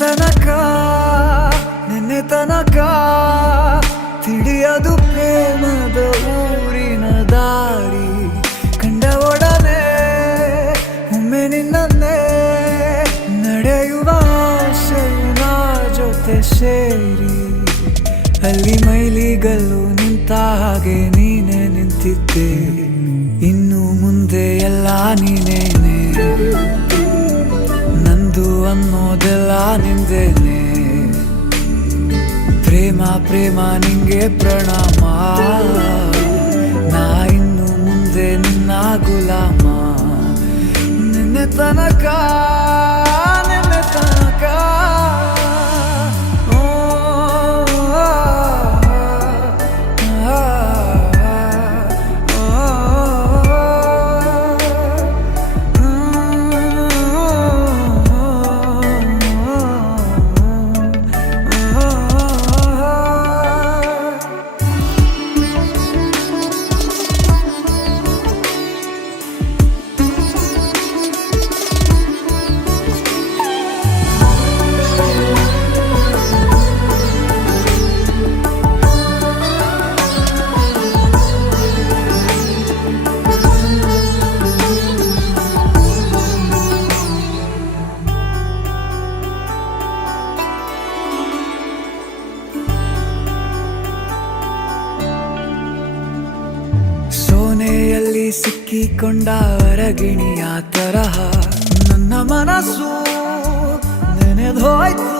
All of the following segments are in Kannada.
ತನಕ ನಿನ್ನೆ ತನಕ ತಿಳಿಯದು ಪ್ರೇಮದ ಊರಿನ ದಾರಿ ಕಂಡ ಒಡನೆ ಒಮ್ಮೆ ನಿನ್ನೇ ನಡೆಯುವ ಆಸೆಯ ಜೊತೆ ಸೇರಿ ಅಲ್ಲಿ ಮೈಲಿಗಲ್ಲು ನಿಂತ ಹಾಗೆ ನೀನೆ ನಿಂತಿದ್ದೆ ಇನ್ನು ಮುಂದೆ ಎಲ್ಲ ನೀನೇನೆ ನಂದು ಅನ್ನೋದೆಲ್ಲ ನಿಂದೇನೆ ಪ್ರೇಮ ಪ್ರೇಮ ನಿಂಗೆ ಪ್ರಣಾಮ ನಾ ಇನ್ನು ಮುಂದೆ ನಿನ್ನ ಗುಲಾಮ ನಿನ್ನೆ ತನಕ ನಿನ್ನೆ ತನಕ ಸೋನೆಯಲ್ಲಿ ಸಿಕ್ಕಿಕೊಂಡ ಅರಗಿಣಿಯ ತರಹ ನನ್ನ ಮನಸ್ಸು ನೆನೆದೋಯ್ತು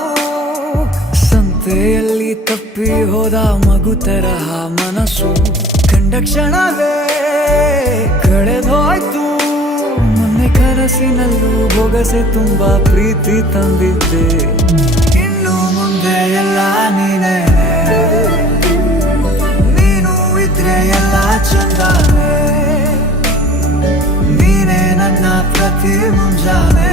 ಸಂತೆಯಲ್ಲಿ ತಪ್ಪಿ ಹೋದ ಮಗು ತರಹ ಮನಸ್ಸು ಕಂಡ ಕ್ಷಣವೇ ಕಳೆದೋಯ್ತು ಮೊನ್ನೆ ಕನಸಿನಲ್ಲೂ ಬೊಗಸೆ ತುಂಬಾ ಪ್ರೀತಿ ತಂದಿದ್ದೆ ಇನ್ನು ಮುಂದೆ ಎಲ್ಲ ನೀನೇ ಎಲ್ಲ ಚಂದಾನೆ ನೀನೇ ನನ್ನ ಪ್ರತಿ ಮುಂಜಾನೆ